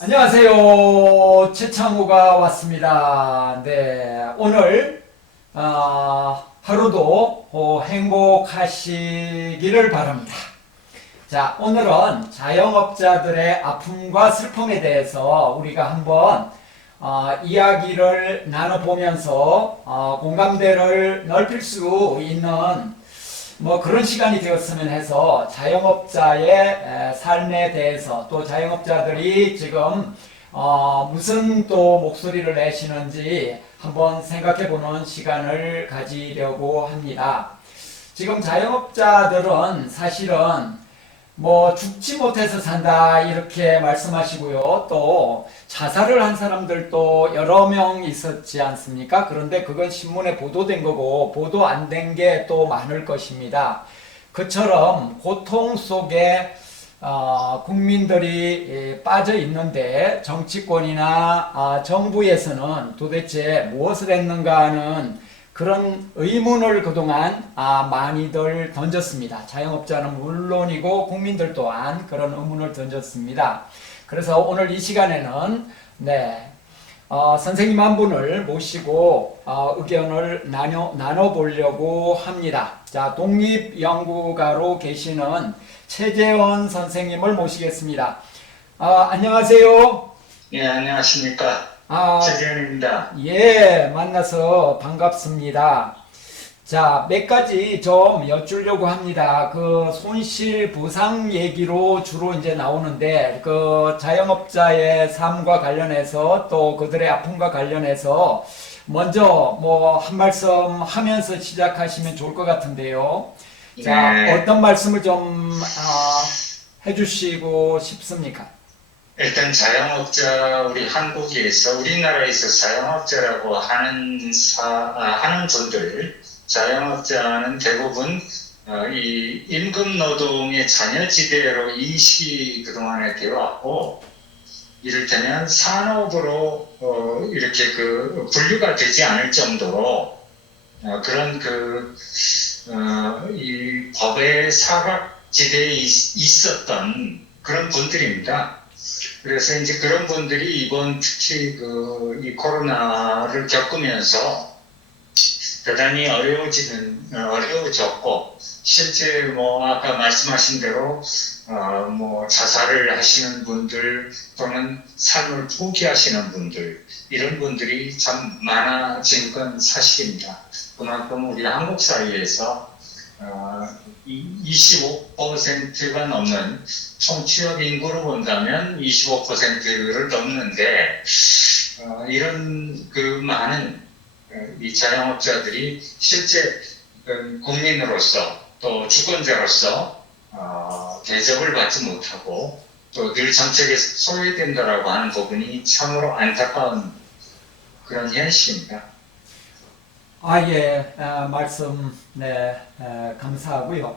안녕하세요. 최창호가 왔습니다. 네, 오늘 하루도 행복하시기를 바랍니다. 자, 오늘은 자영업자들의 아픔과 슬픔에 대해서 우리가 한번 이야기를 나눠보면서 공감대를 넓힐 수 있는 뭐 그런 시간이 되었으면 해서 자영업자의 삶에 대해서 또 자영업자들이 지금 무슨 또 목소리를 내시는지 한번 생각해보는 시간을 가지려고 합니다. 지금 자영업자들은 사실은 뭐 죽지 못해서 산다 이렇게 말씀하시고요. 또 자살을 한 사람들도 여러 명 있었지 않습니까? 그런데 그건 신문에 보도된 거고 보도 안 된 게 또 많을 것입니다. 그처럼 고통 속에 국민들이 빠져 있는데 정치권이나 정부에서는 도대체 무엇을 했는가 하는 그런 의문을 그동안 많이들 던졌습니다. 자영업자는 물론이고 국민들 또한 그런 의문을 던졌습니다. 그래서 오늘 이 시간에는 선생님 한 분을 모시고 의견을 나눠보려고 합니다. 자, 독립연구가로 계시는 최재원 선생님을 모시겠습니다. 안녕하세요. 예, 안녕하십니까. 최재현입니다. 예, 만나서 반갑습니다. 자, 몇 가지 좀 여쭈려고 합니다. 그 손실 보상 얘기로 주로 이제 나오는데, 그 자영업자의 삶과 관련해서 또 그들의 아픔과 관련해서 먼저 뭐 한 말씀 하면서 시작하시면 좋을 것 같은데요. 자, 네. 어떤 말씀을 좀 해주시고 싶습니까? 일단 자영업자, 우리 한국에서, 우리나라에서 자영업자라고 하는 분들, 자영업자는 대부분 이 임금 노동의 잔여지대로 인식이 그동안에 되어 왔고, 이를테면 산업으로 이렇게 그 분류가 되지 않을 정도로 그런 이 법의 사각지대에 있었던 그런 분들입니다. 그래서 이제 그런 분들이 이번 특히 이 코로나를 겪으면서 대단히 어려워졌고, 실제 뭐 아까 말씀하신 대로 뭐 자살을 하시는 분들 또는 삶을 포기하시는 분들, 이런 분들이 참 많아진 건 사실입니다. 그만큼 우리 한국 사회에서 25%가 넘는 총 취업 인구로 본다면 25%를 넘는데 이런 그 많은 이 자영업자들이 실제 국민으로서 또 주권자로서 대접을 받지 못하고 또 늘 정책에 소외된다라고 하는 부분이 참으로 안타까운 그런 현실입니다. 예, 말씀, 감사하고요.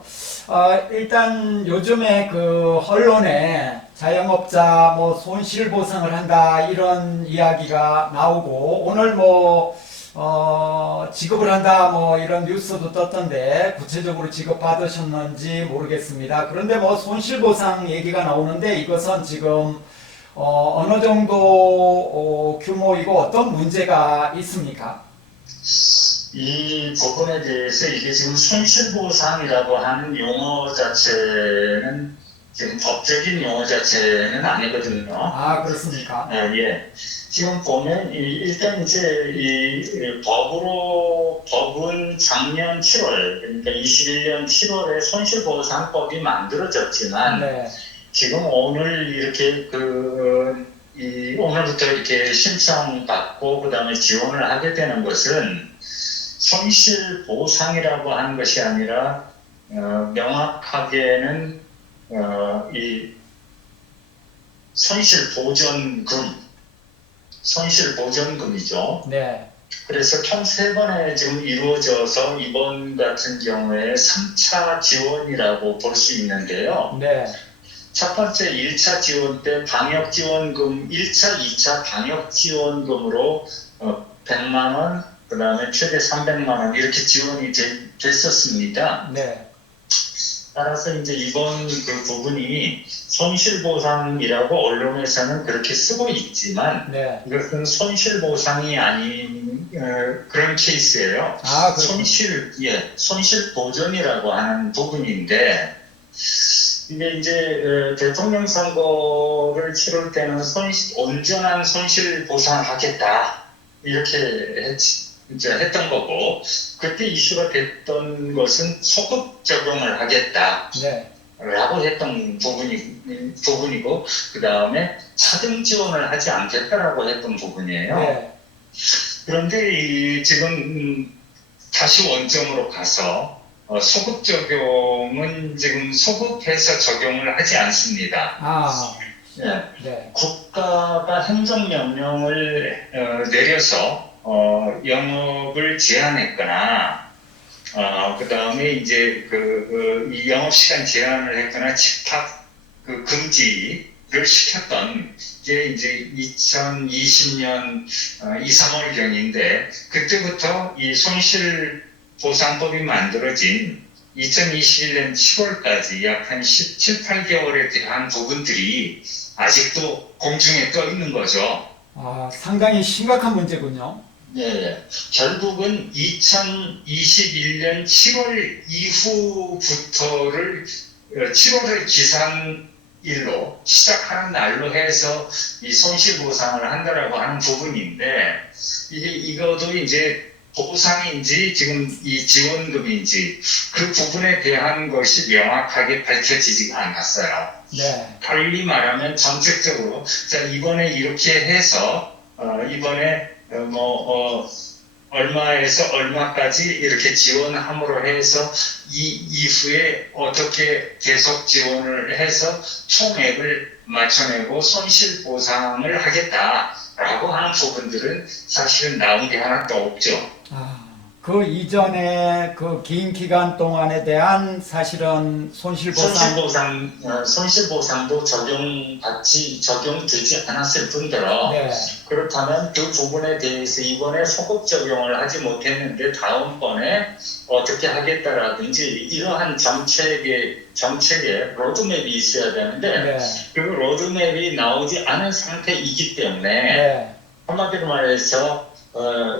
일단 요즘에 그 언론에 자영업자 뭐 손실 보상을 한다 이런 이야기가 나오고 오늘 뭐 지급을 한다 뭐 이런 뉴스도 떴던데 구체적으로 지급 받으셨는지 모르겠습니다. 그런데 뭐 손실 보상 얘기가 나오는데 이것은 지금 어느 정도 규모이고 어떤 문제가 있습니까? 이 부분에 대해서 이게 지금 손실보상이라고 하는 용어 자체는 지금 법적인 용어 자체는 아니거든요. 그렇습니까? 예. 지금 보면 일단 이제 이 법은 작년 7월, 그러니까 21년 7월에 손실보상법이 만들어졌지만 네. 지금 오늘 이렇게 오늘부터 이렇게 신청받고 그다음에 지원을 하게 되는 것은 손실 보상이라고 하는 것이 아니라 명확하게는 이 손실 보전금이죠. 네. 그래서 총 3번에 지금 이루어져서 이번 같은 경우에 3차 지원이라고 볼 수 있는데요. 네. 첫 번째 1차 지원 때 방역지원금, 1차, 2차 방역지원금으로 100만 원, 그 다음에 최대 300만 원 이렇게 지원이 됐었습니다. 네. 따라서 이제 이번 그 부분이 손실보상이라고 언론에서는 그렇게 쓰고 있지만 네. 이것은 손실보상이 아닌 그런 케이스예요. 아, 그렇군요. 손실보전이라고 하는 부분인데 이게 이제 대통령 선거를 치를 때는 온전한 손실보상하겠다 이렇게 이제 했던 거고 그때 이슈가 됐던 것은 소급 적용을 하겠다. 네. 라고 했던 부분이고, 그 다음에 차등 지원을 하지 않겠다라고 했던 부분이에요. 네. 그런데 지금 다시 원점으로 가서 소급 적용은 지금 소급해서 적용을 하지 않습니다. 아, 예. 네. 국가가 행정명령을 내려서 영업을 제한했거나 그 다음에 이제 이 영업시간 제한을 했거나 집합 금지를 시켰던 게 이제 2020년 2, 3월경인데 그때부터 이 손실보상법이 만들어진 2021년 7월까지 약 한 17, 8개월에 대한 부분들이 아직도 공중에 떠 있는 거죠. 아, 상당히 심각한 문제군요. 네, 결국은 2021년 7월 이후부터를 7월을 기산일로 시작하는 날로 해서 이 손실보상을 한다라고 하는 부분인데 이것도 이제 보상인지 지금 이 지원금인지 그 부분에 대한 것이 명확하게 밝혀지지가 않았어요. 네. 달리 말하면 정책적으로 자 이번에 이렇게 해서 이번에 얼마에서 얼마까지 이렇게 지원함으로 해서 이후에 어떻게 계속 지원을 해서 총액을 맞춰내고 손실보상을 하겠다라고 하는 부분들은 사실은 나온 게 하나도 없죠. 아, 그 이전에 그 긴 기간 동안에 대한 사실은 손실보상도 적용되지 않았을 뿐더러 네. 그렇다면 그 부분에 대해서 이번에 소급 적용을 하지 못했는데 다음번에 어떻게 하겠다라든지 이러한 정책의 로드맵이 있어야 되는데 네. 그 로드맵이 나오지 않은 상태이기 때문에 네. 한마디로 말해서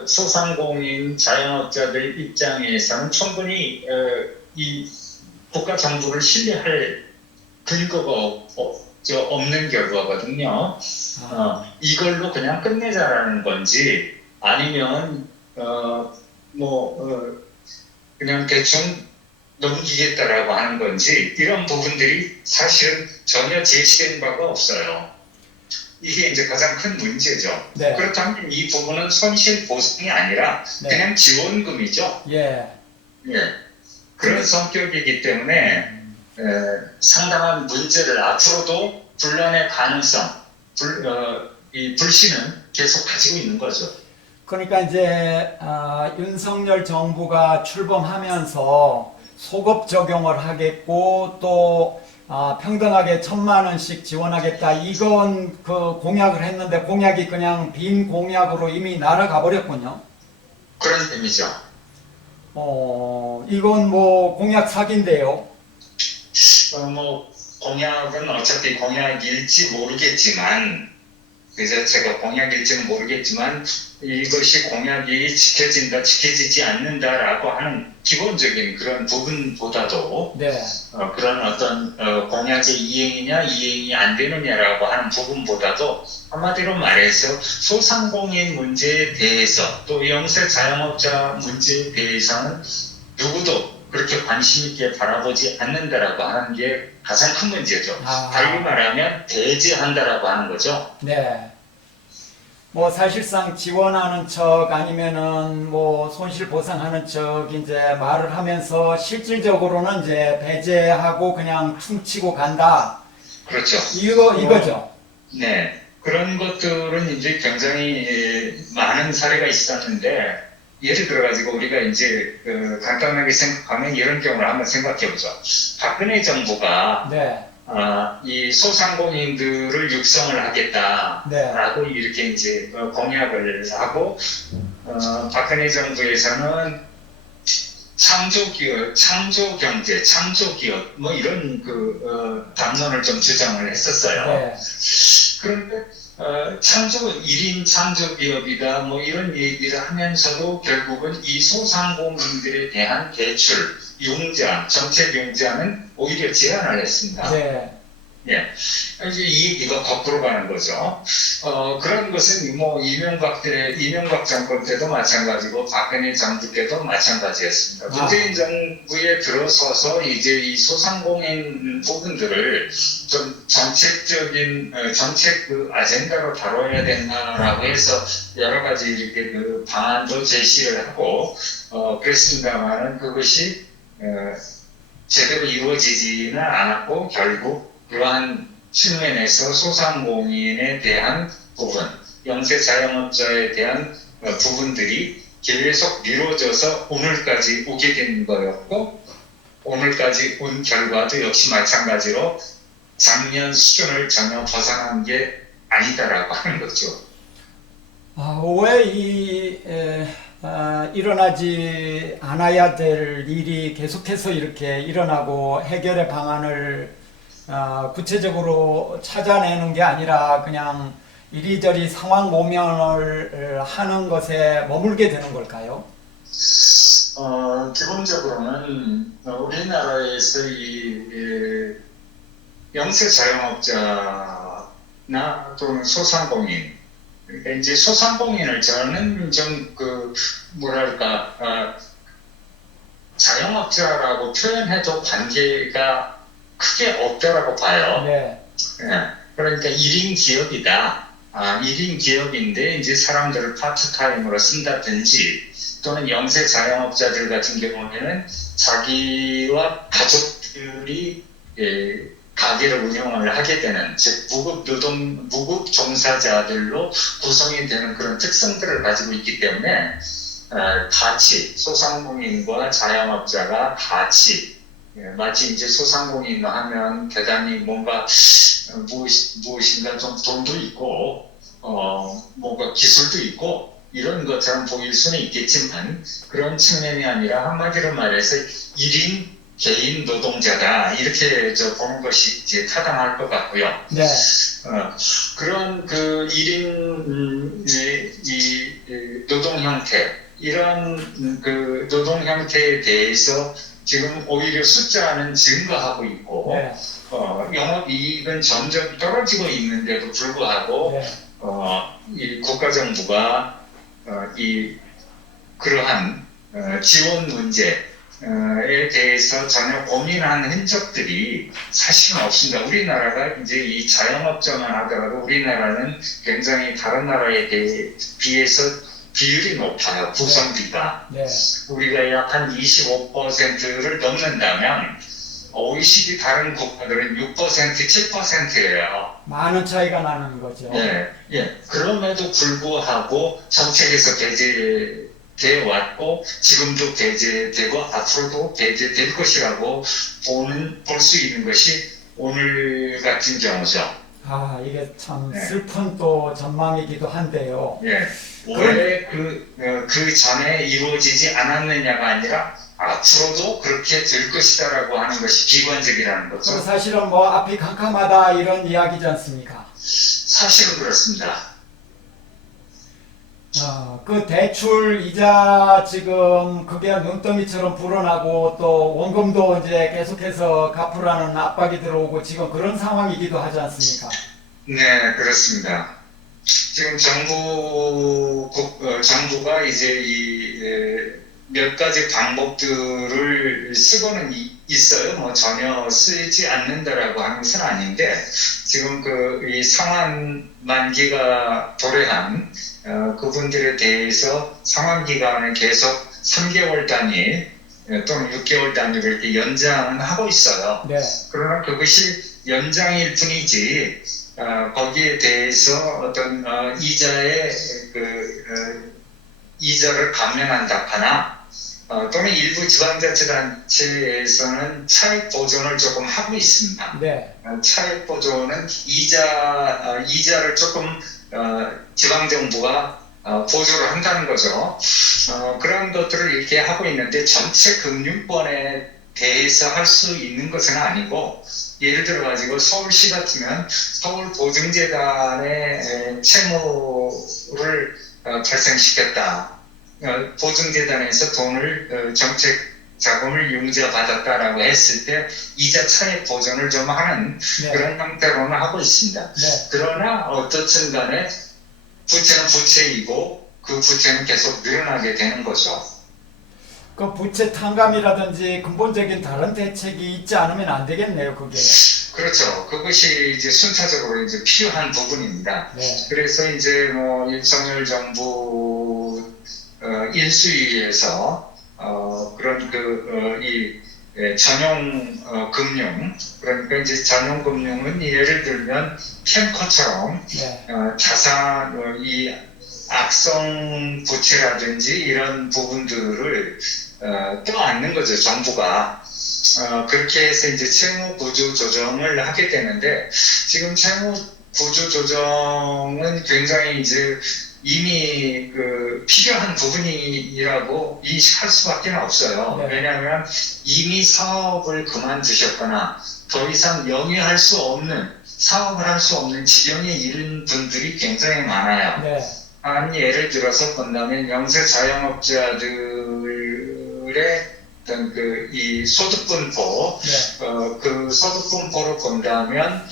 소상공인 자영업자들 입장에서는 충분히 이 국가 정부를 신뢰할 근거가 없는 결과거든요. 이걸로 그냥 끝내자라는 건지 아니면 그냥 대충 넘기겠다라고 하는 건지 이런 부분들이 사실은 전혀 제시된 바가 없어요. 이게 이제 가장 큰 문제죠. 네. 그렇다면 이 부분은 손실 보상이 아니라 네. 그냥 지원금이죠. 예. 예. 그런 성격이기 때문에 상당한 문제를 앞으로도 분란의 가능성, 이 불신은 계속 가지고 있는 거죠. 그러니까 이제 윤석열 정부가 출범하면서 소급 적용을 하겠고 또 평등하게 1,000만 원씩 지원하겠다 이건 그 공약을 했는데 공약이 그냥 빈 공약으로 이미 날아가 버렸군요. 그런 셈이죠. 이건 뭐 공약 사기인데요. 공약은 어차피 공약일지 모르겠지만 그 자체가 공약일지는 모르겠지만 이것이 공약이 지켜지지 않는다라고 하는 기본적인 그런 부분보다도 네. 그런 어떤 공약의 이행이 안 되느냐라고 하는 부분보다도 한마디로 말해서 소상공인 문제에 대해서 또 영세 자영업자 문제에 대해서는 누구도 그렇게 관심 있게 바라보지 않는다라고 하는 게 가장 큰 문제죠. 달리 말하면 배제한다라고 하는 거죠. 네. 뭐 사실상 지원하는 척 아니면은 뭐 손실 보상하는 척 이제 말을 하면서 실질적으로는 이제 배제하고 그냥 퉁치고 간다. 그렇죠. 이거죠. 네. 그런 것들은 이제 굉장히 많은 사례가 있었는데 예를 들어가지고 우리가 이제 간단하게 생각하면 이런 경우를 한번 생각해보죠. 박근혜 정부가 네. 이 소상공인들을 육성을 하겠다라고 네. 이렇게 이제 공약을 하고 박근혜 정부에서는 창조기업, 창조경제, 창조기업 뭐 이런 담론을 좀 주장을 했었어요. 네. 그런데 1인 창조기업이다 뭐 이런 얘기를 하면서도 결국은 이 소상공인들에 대한 대출, 융자, 정책 융자는 오히려 제한을 했습니다. 네. 예, 이제 이 얘기가 거꾸로 가는 거죠. 그런 것은 뭐 이명박 정권 때도 마찬가지고 박근혜 정부 때도 마찬가지였습니다. 문재인 정부에 들어서서 이제 이 소상공인 부분들을 좀 정책적인 정책 아젠다로 다뤄야 된다라고 해서 여러 가지 이렇게 방안도 제시를 하고 그랬습니다만은 그것이 제대로 이루어지지는 않았고 결국 그러한 측면에서 소상공인에 대한 부분, 영세 자영업자에 대한 부분들이 계속 미뤄져서 오늘까지 오게 된 거였고 오늘까지 온 결과도 역시 마찬가지로 작년 수준을 전혀 벗어난 게 아니다라고 하는 거죠. 왜 일어나지 않아야 될 일이 계속해서 이렇게 일어나고 해결의 방안을 구체적으로 찾아내는 게 아니라 그냥 이리저리 상황 모면을 하는 것에 머물게 되는 걸까요? 기본적으로는 우리나라에서 이 영세 자영업자나 또는 소상공인, 그러니까 이제 소상공인을 저는 좀 자영업자라고 표현해도 관계가 크게 없다라고 봐요. 네. 그러니까 1인 기업이다. 1인 기업인데 이제 사람들을 파트타임으로 쓴다든지 또는 영세 자영업자들 같은 경우에는 자기와 가족들이 가게를 운영을 하게 되는 즉 무급 종사자들로 구성이 되는 그런 특성들을 가지고 있기 때문에 같이 소상공인과 자영업자가 같이 마치 이제 소상공인 하면 대단히 뭔가 무엇인가 좀 돈도 있고 뭔가 기술도 있고 이런 것처럼 보일 수는 있겠지만 그런 측면이 아니라 한마디로 말해서 1인 개인 노동자다 이렇게 보는 것이 이제 타당할 것 같고요. 네. 그런 1인 노동 형태 이런 노동 형태에 대해서 지금 오히려 숫자는 증가하고 있고 네. 영업이익은 점점 떨어지고 있는데도 불구하고 네. 이 국가정부가 그러한 지원 문제에 대해서 전혀 고민하는 흔적들이 사실은 없습니다. 우리나라가 이제 이 자영업자만 하더라도 우리나라는 굉장히 다른 나라에 비해서 비율이 높아요. 구성비가. 네. 우리가 약 한 25%를 넘는다면 OECD 다른 국가들은 6%, 7%예요. 많은 차이가 나는 거죠. 예. 그럼에도 불구하고 정책에서 배제돼 왔고 지금도 배제되고 앞으로도 배제될 것이라고 볼 수 있는 것이 오늘 같은 경우죠. 이게 참 슬픈 또 전망이기도 한데요. 예. 원래 그 전에 이루어지지 않았느냐가 아니라 앞으로도 그렇게 될 것이다라고 하는 것이 비관적이라는 거죠. 사실은 뭐 앞이 캄캄하다 이런 이야기지 않습니까? 사실은 그렇습니다. 그 대출 이자 지금 그게 눈덩이처럼 불어나고 또 원금도 이제 계속해서 갚으라는 압박이 들어오고 지금 그런 상황이기도 하지 않습니까? 네, 그렇습니다. 지금 정부가 이제 몇 가지 방법들을 쓰고는 있어요. 뭐 전혀 쓰지 않는다라고 하는 것은 아닌데 지금 이 상환 만기가 도래한 그분들에 대해서 상환 기간을 계속 3개월 단위 또는 6개월 단위로 이렇게 연장은 하고 있어요. 네. 그러나 그것이 연장일 뿐이지 거기에 대해서 어떤 이자를 감면한다거나 또는 일부 지방자치단체에서는 차액 보존을 조금 하고 있습니다. 네. 차액 보존은 이자를 조금 지방정부가 보조를 한다는 거죠. 그런 것들을 이렇게 하고 있는데 전체 금융권에 대해서 할 수 있는 것은 아니고, 예를 들어 가지고 서울시 같으면 서울보증재단의 채무를 발생시켰다. 보증재단에서 돈을 정책 자금을 융자 받았다라고 했을 때 이자 차익 보전을 좀 하는 네. 그런 형태로는 하고 있습니다. 네. 그러나 어떻든 간에 부채는 부채이고 그 부채는 계속 늘어나게 되는 거죠. 그 부채 탕감이라든지 근본적인 다른 대책이 있지 않으면 안 되겠네요, 그게. 그렇죠. 그것이 이제 순차적으로 이제 필요한 부분입니다. 네. 그래서 이제 뭐 윤석열 정부 인수위에서 그런 전용 금융, 그러니까 이제 전용 금융은 예를 들면 캔커처럼 네. 자산 이 악성 부채라든지 이런 부분들을 껴안는 거죠, 정부가. 그렇게 해서 이제 채무 구조 조정을 하게 되는데, 지금 채무 구조 조정은 굉장히 이제 이미 필요한 부분이라고 인식할 수밖에 없어요. 네. 왜냐하면 이미 사업을 그만두셨거나 더 이상 영위할 수 없는, 사업을 할 수 없는 지경에 이른 분들이 굉장히 많아요. 네. 아니, 예를 들어서 본다면 영세 자영업자들의 어떤 이 소득분포, 네. 그 소득분포를 본다면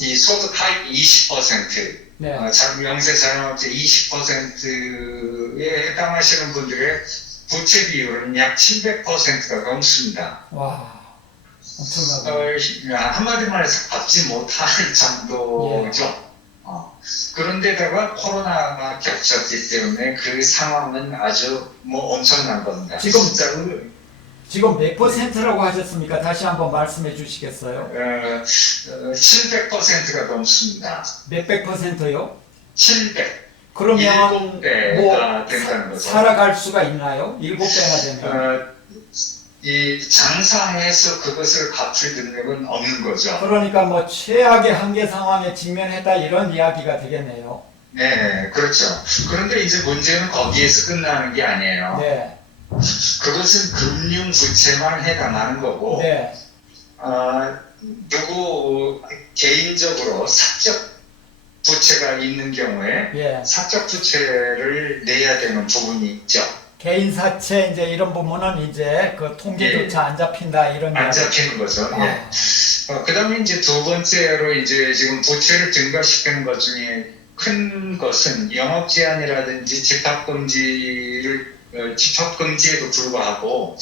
이 소득 하위 20%, 네. 영세 자영업자 20%에 해당하시는 분들의 부채 비율은 약 700%가 넘습니다. 와, 엄청나고. 한마디만 해서 갚지 못할 정도죠. 그런데다가 코로나가 겹쳤기 때문에 그 상황은 아주 엄청난 겁니다. 지금 진짜로 지금 몇 %라고 하셨습니까? 다시 한번 말씀해 주시겠어요? 700%가 넘습니다. 몇백 %요? 700. 그러면 7배가 뭐 된다는 거죠. 살아갈 수가 있나요? 7배나 되면. 이 장사해서 그것을 갚을 능력은 없는 거죠. 그러니까 뭐 최악의 한계 상황에 직면했다 이런 이야기가 되겠네요. 네, 그렇죠. 그런데 이제 문제는 거기에서 끝나는 게 아니에요. 네. 그것은 금융 부채만 해당하는 거고, 네. 누구 개인적으로 사적 부채가 있는 경우에 예. 사적 부채를 내야 되는 부분이 있죠. 개인 사채 이제 이런 부분은 이제 그 통계조차 안 잡힌다 이런 안 이야기. 잡히는 거죠. 아. 예. 그 다음에 이제 두 번째로 이제 지금 부채를 증가시키는 것 중에 큰 것은 영업 제한이라든지 집합금지에도 불구하고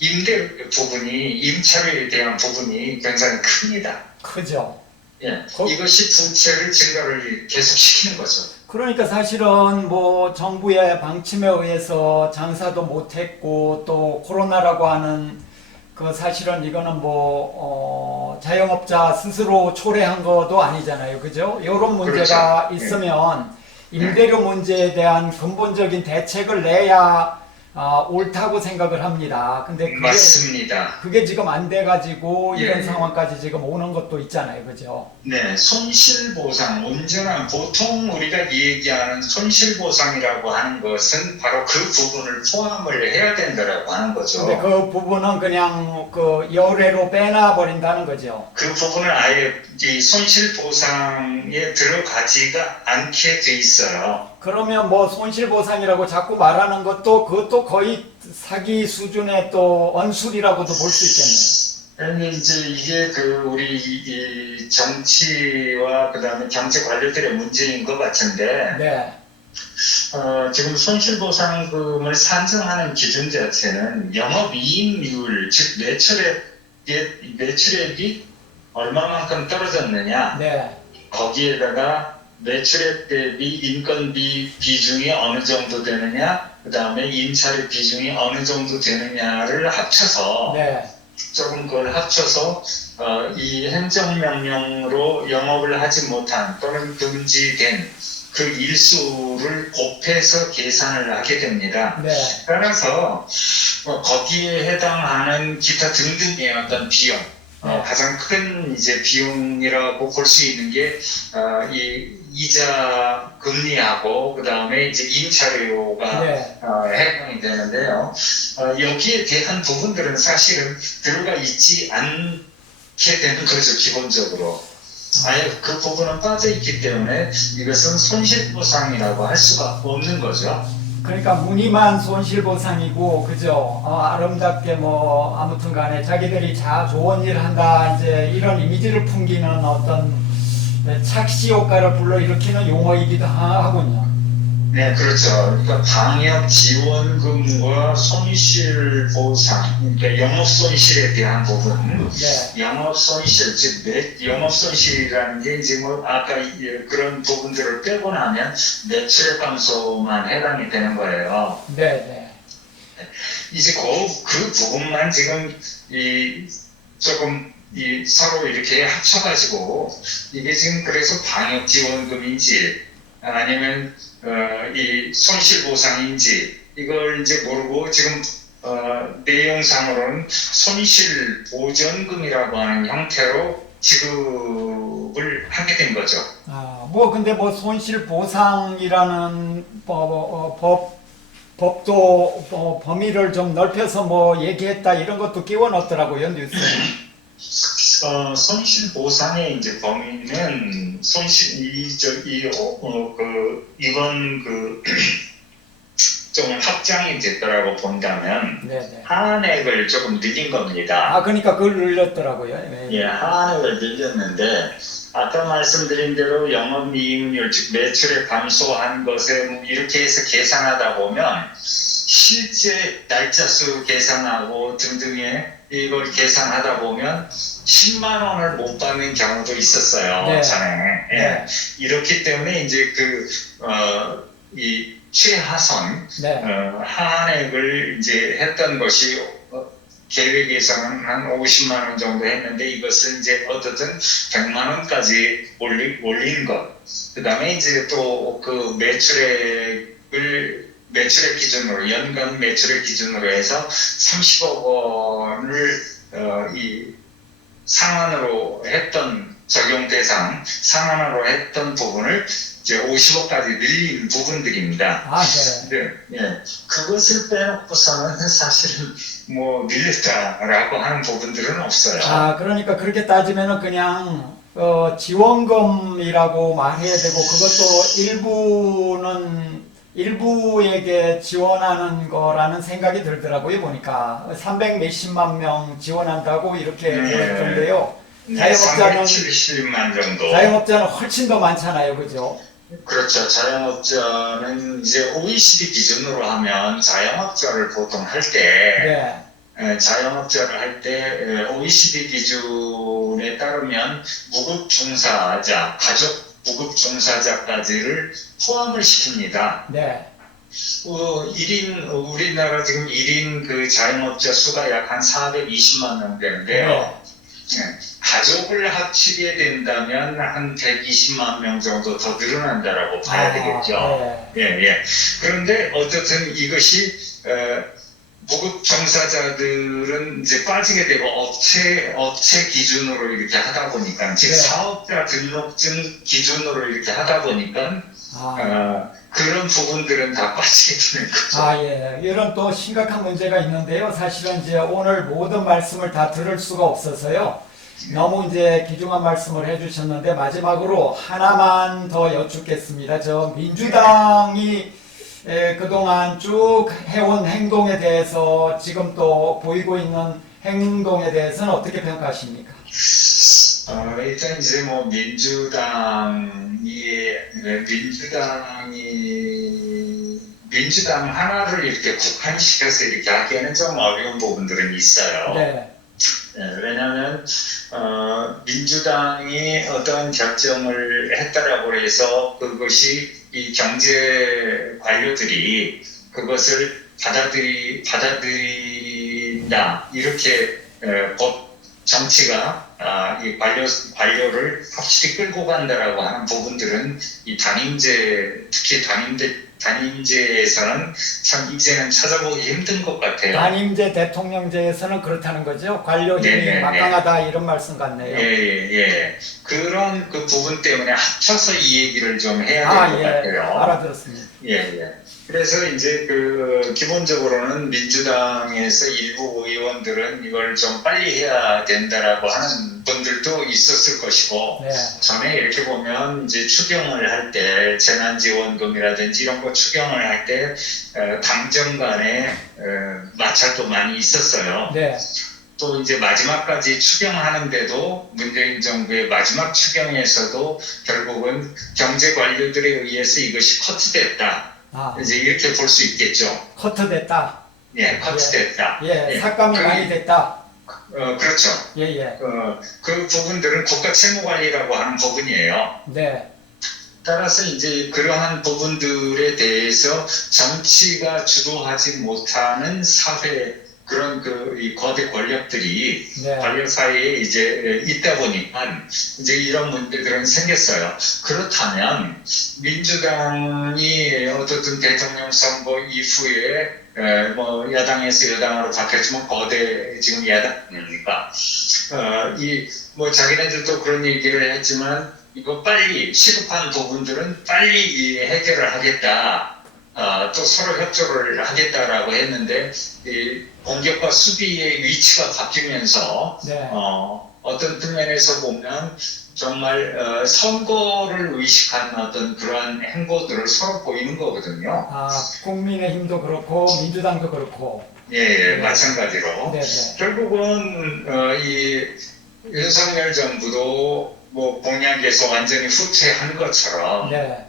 임대 부분이, 임차료에 대한 부분이 굉장히 큽니다. 크죠. 예. 이것이 부채를 증가를 계속 시키는 거죠. 그러니까 사실은 뭐 정부의 방침에 의해서 장사도 못했고 또 코로나라고 하는 그 사실은 이거는 뭐 자영업자 스스로 초래한 것도 아니잖아요, 그죠? 이런 문제가 그렇죠. 있으면 임대료 문제에 대한 근본적인 대책을 내야 옳다고 생각을 합니다. 근데 맞습니다. 그게 지금 안 돼가지고 이런 예. 상황까지 지금 오는 것도 있잖아요, 그죠? 네, 손실보상, 온전한, 보통 우리가 얘기하는 손실보상이라고 하는 것은 바로 그 부분을 포함을 해야 된다라고 하는 거죠. 근데 그 부분은 그냥 그 열애로 빼놔 버린다는 거죠. 그 부분은 아예 이 손실보상에 들어가지가 않게 돼 있어요. 그러면 뭐 손실보상이라고 자꾸 말하는 것도 그것도 거의 사기 수준의 또 언술이라고도 볼 수 있겠네요. 그런데 이제 이게 우리 이 정치와 그다음에 경제 관료들의 문제인 것 같은데, 네. 지금 손실보상금을 산정하는 기준 자체는 영업이익률, 즉 매출액이 얼마만큼 떨어졌느냐, 네. 거기에다가 매출액 대비 인건비 비중이 어느 정도 되느냐, 그 다음에 임차료 비중이 어느 정도 되느냐를 합쳐서, 네. 조금 그걸 합쳐서 이 행정명령으로 영업을 하지 못한 또는 금지된 그 일수를 곱해서 계산을 하게 됩니다. 네. 따라서 거기에 해당하는 기타 등등의 어떤 비용, 가장 큰 이제 비용이라고 볼 수 있는 게 이자 금리하고 그다음에 이제 임차료가 네. 해당이 되는데요. 여기에 대한 부분들은 사실은 들어가 있지 않게 되는 거죠, 기본적으로. 아예 그 부분은 빠져 있기 때문에 이것은 손실보상이라고 할 수가 없는 거죠. 그러니까 무늬만 손실보상이고, 그죠? 아름답게 뭐, 아무튼 간에 자기들이 좋은 일 한다, 이제 이런 이미지를 풍기는 어떤 착시 효과를 불러일으키는 용어이기도 하군요. 네, 그렇죠. 그러니까 방역 지원금과 손실 보상, 그러니까 영업 손실에 대한 부분, 네. 영업 손실, 즉 영업 손실이라는 게 이제 뭐 아까 그런 부분들을 빼고 나면 매출 감소만 해당이 되는 거예요. 네, 네. 이제 그 부분만 지금 조금 서로 이렇게 합쳐가지고 이게 지금 그래서 방역 지원금인지 아니면 이 손실보상인지 이걸 이제 모르고 지금 내용상으로는 손실보전금이라고 하는 형태로 지급을 하게 된 거죠. 뭐 근데 뭐 손실보상이라는 법도 범위를 좀 넓혀서 뭐 얘기했다 이런 것도 끼워 넣더라고요, 뉴스에. 손실보상의 이제 범위는 이번 좀 확장이 됐더라고 본다면 네네. 한액을 조금 늘린 겁니다. 그러니까 그걸 늘렸더라고요. 네. 예, 한액을 늘렸는데 아까 말씀드린 대로 영업이익률 즉 매출에 감소한 것에 이렇게 해서 계산하다 보면 실제 날짜수 계산하고 등등의 이걸 계산하다 보면 10만 원을 못 받는 경우도 있었어요. 네. 전에. 예. 네. 이렇기 때문에 이제 이 최하선 네. 한액을 이제 했던 것이 계획에서는 한 50만 원 정도 했는데 이것을 이제 어쨌든 100만 원까지 올린 것. 그다음에 이제 또 그 매출액 기준으로 연간 매출액 기준으로 해서 30억 원을 이 상한으로 했던 적용 대상 상한으로 했던 부분을 이제 50억까지 늘린 부분들입니다. 네. 예, 그것을 빼놓고서는 사실은 뭐 늘렸다라고 하는 부분들은 없어요. 그러니까 그렇게 따지면은 그냥 지원금이라고 말해야 되고 그것도 일부에게 지원하는 거라는 생각이 들더라고요. 보니까 300 몇십만 명 지원한다고 이렇게 들었던데요. 자영업자는 370만 정도. 자영업자는 훨씬 더 많잖아요, 그죠? 그렇죠. 자영업자는 이제 OECD 기준으로 하면 자영업자를 보통 할 때, 자영업자를 할 때 OECD 기준에 따르면 무급 종사자, 가족 무급 종사자까지를 포함을 시킵니다. 네. 우리나라 지금 1인 그 자영업자 수가 약 한 420만 명 되는데요. 가족을 합치게 된다면 한 120만 명 정도 더 늘어난다라고 봐야 되겠죠. 예. 그런데 어쨌든 이것이 무급 종사자들은 이제 빠지게 되고 업체 기준으로 이렇게 하다 보니까 즉 사업자 등록증 기준으로 이렇게 하다 보니까 그런 부분들은 다 빠지게 되는 거죠. 예. 이런 또 심각한 문제가 있는데요. 사실은 이제 오늘 모든 말씀을 다 들을 수가 없어서요. 너무 이제 귀중한 말씀을 해주셨는데 마지막으로 하나만 더 여쭙겠습니다. 민주당이 그동안 쭉 해온 행동에 대해서 지금 또 보이고 있는 행동에 대해서는 어떻게 평가하십니까? 일단 이제 뭐 민주당 하나를 이렇게 국한시켜서 이렇게 하기에는 좀 어려운 부분들은 있어요. 네. 왜냐하면 민주당이 어떤 결정을 했다라고 해서 그것이 이 경제 관료들이 그것을 받아들인다 이렇게 정치가 이 관료를 확실히 끌고 간다라고 하는 부분들은 이 단임제, 특히 단임제에서는 참 이제는 찾아보기 힘든 것 같아요. 단임제 대통령제에서는 그렇다는 거죠. 관료 힘이 네네네. 막강하다 이런 말씀 같네요. 예. 그런 그 부분 때문에 합쳐서 이 얘기를 좀 해야 될 것 예, 같아요. 알아들었습니다. 예. 그래서 이제 기본적으로는 민주당에서 일부 의원들은 이걸 좀 빨리 해야 된다라고 하는 분들도 있었을 것이고, 네, 전에 이렇게 보면 이제 추경을 할 때, 재난지원금이라든지 이런 거 추경을 할 때, 당정 간에 마찰도 많이 있었어요. 네, 또 이제 마지막까지 추경하는데도 문재인 정부의 마지막 추경에서도 결국은 경제 관료들에 의해서 이것이 커트됐다. 이제 이렇게 볼 수 있겠죠. 커트됐다. 예, 커트됐다. 삭감이 많이 됐다. 그렇죠. 예. 그 부분들은 국가 채무 관리라고 하는 부분이에요. 네, 따라서 이제 그러한 부분들에 대해서 정치가 주도하지 못하는 사회 그런 이 거대 권력들이 네, 관료 사이에 이제 있다 보니까 이제 이런 문제들은 생겼어요. 그렇다면 민주당이 어쨌든 대통령 선거 이후에 뭐 야당에서 여당으로 바뀌었지만 거대 지금 야당이니까 뭐 자기네들도 그런 얘기를 했지만 이거 빨리 시급한 부분들은 빨리 해결을 하겠다. 또 서로 협조를 하겠다라고 했는데 공격과 수비의 위치가 바뀌면서 네. 어떤 측면에서 보면 정말 선거를 의식한 어떤 그러한 행보들을 서로 보이는 거거든요. 국민의힘도 그렇고 민주당도 그렇고. 예, 마찬가지로. 네. 결국은 이 윤석열 정부도 뭐 공약에서 완전히 후퇴한 것처럼 네.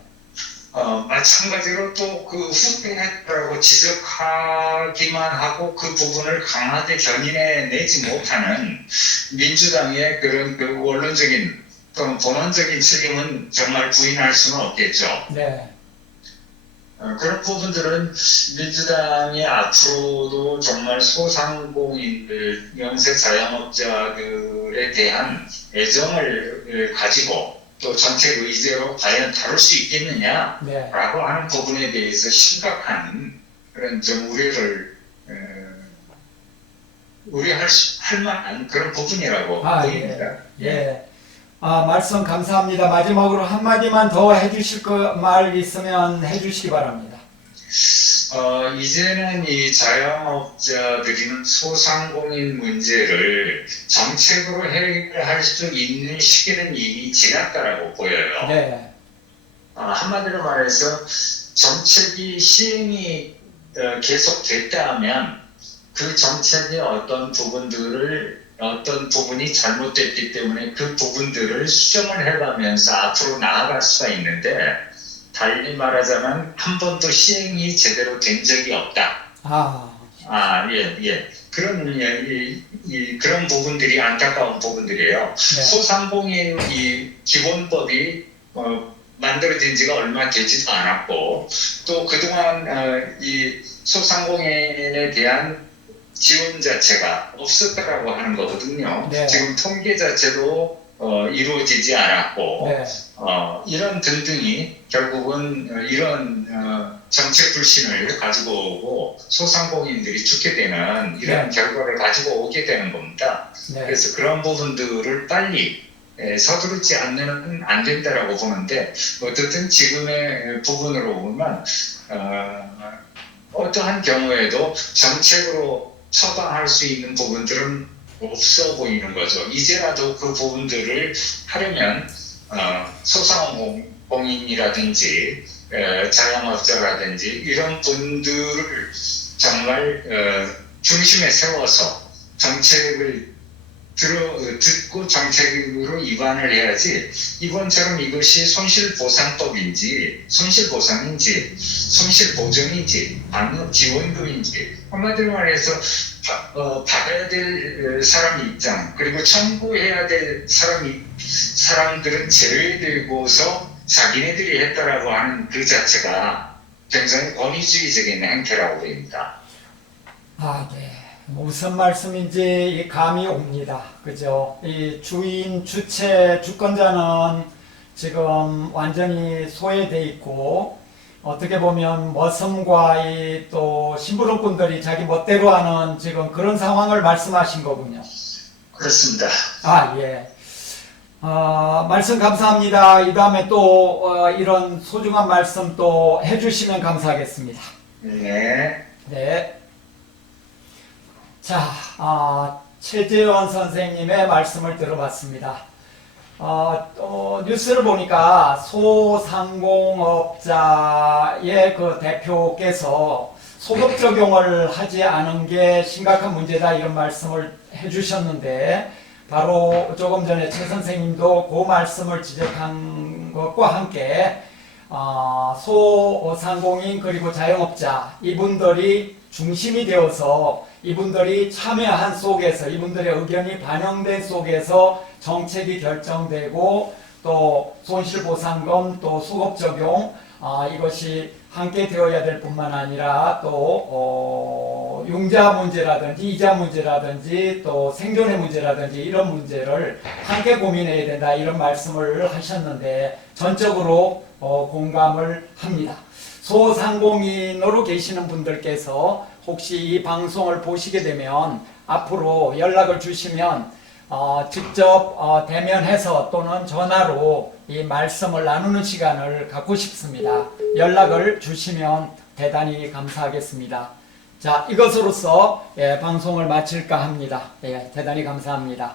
마찬가지로 또 그 후퇴했다고 지적하기만 하고 그 부분을 강하게 견인해내지 못하는 민주당의 그런 그 원론적인 또는 본원적인 책임은 정말 부인할 수는 없겠죠. 네. 그런 부분들은 민주당이 앞으로도 정말 소상공인들, 연쇄 자영업자들에 대한 애정을 가지고 또 정책 의제로 과연 다룰 수 있겠느냐라고 네. 하는 부분에 대해서 심각한 그런 좀 우려할 만한 그런 부분이라고 보입니다. 예. 말씀 감사합니다. 마지막으로 한마디만 더 해주실 말 있으면 해주시기 바랍니다. 이제는 이 자영업자들이는 소상공인 문제를 정책으로 해결할 수 있는 시기는 이미 지났다라고 보여요. 네. 한마디로 말해서 정책이 시행이 계속됐다면 그 정책의 어떤 부분이 잘못됐기 때문에 그 부분들을 수정을 해가면서 앞으로 나아갈 수가 있는데 달리 말하자면 한 번도 시행이 제대로 된 적이 없다. 예. 그런 부분들이 안타까운 부분들이에요. 네. 소상공인 이 기본법이 만들어진 지가 얼마 되지도 않았고 또 그동안 이 소상공인에 대한 지원 자체가 없었다라고 하는 거거든요. 네. 지금 통계 자체도 이루어지지 않았고 네. 이런 등등이 결국은 이런 정책 불신을 가지고 오고 소상공인들이 죽게 되는 이런 결과를 가지고 오게 되는 겁니다. 네. 그래서 그런 부분들을 빨리 서두르지 않으면 안 된다라고 보는데 어쨌든 지금의 부분으로 보면 어떠한 경우에도 정책으로 처방할 수 있는 부분들은 없어 보이는 거죠. 이제라도 그 부분들을 하려면 소상공인이라든지 자영업자라든지 이런 분들을 정말 중심에 세워서 정책을 듣고 정책으로 입안을 해야지 이번처럼 이것이 손실보상법인지 손실보상인지 손실보전인지 방역 지원금인지 한마디로 말해서 받아야 될 사람 입장 그리고 청구해야 될 사람들은 제외되고서 자기네들이 했다라고 하는 그 자체가 굉장히 권위주의적인 행태라고 보입니다. 네. 무슨 말씀인지 감이 옵니다. 그죠? 이 주인, 주체, 주권자는 지금 완전히 소외돼 있고, 어떻게 보면 머슴과 이 또 심부름꾼들이 자기 멋대로 하는 지금 그런 상황을 말씀하신 거군요. 그렇습니다. 아, 예. 말씀 감사합니다. 이 다음에 또 이런 소중한 말씀 또 해주시면 감사하겠습니다. 네. 네. 자, 최재원 선생님의 말씀을 들어봤습니다. 뉴스를 보니까 소상공업자의 그 대표께서 소급 적용을 하지 않은 게 심각한 문제다 이런 말씀을 해주셨는데 바로 조금 전에 최 선생님도 그 말씀을 지적한 것과 함께 소상공인 그리고 자영업자 이분들이 중심이 되어서 이분들이 참여한 속에서 이분들의 의견이 반영된 속에서 정책이 결정되고 또 손실보상금 또 수급 적용 이것이 함께 되어야 될 뿐만 아니라 또 융자 문제라든지 이자 문제라든지 또 생존의 문제라든지 이런 문제를 함께 고민해야 된다 이런 말씀을 하셨는데 전적으로 공감을 합니다. 소상공인으로 계시는 분들께서 혹시 이 방송을 보시게 되면 앞으로 연락을 주시면 직접 대면해서 또는 전화로 이 말씀을 나누는 시간을 갖고 싶습니다. 연락을 주시면 대단히 감사하겠습니다. 자, 이것으로서 방송을 마칠까 합니다. 대단히 감사합니다.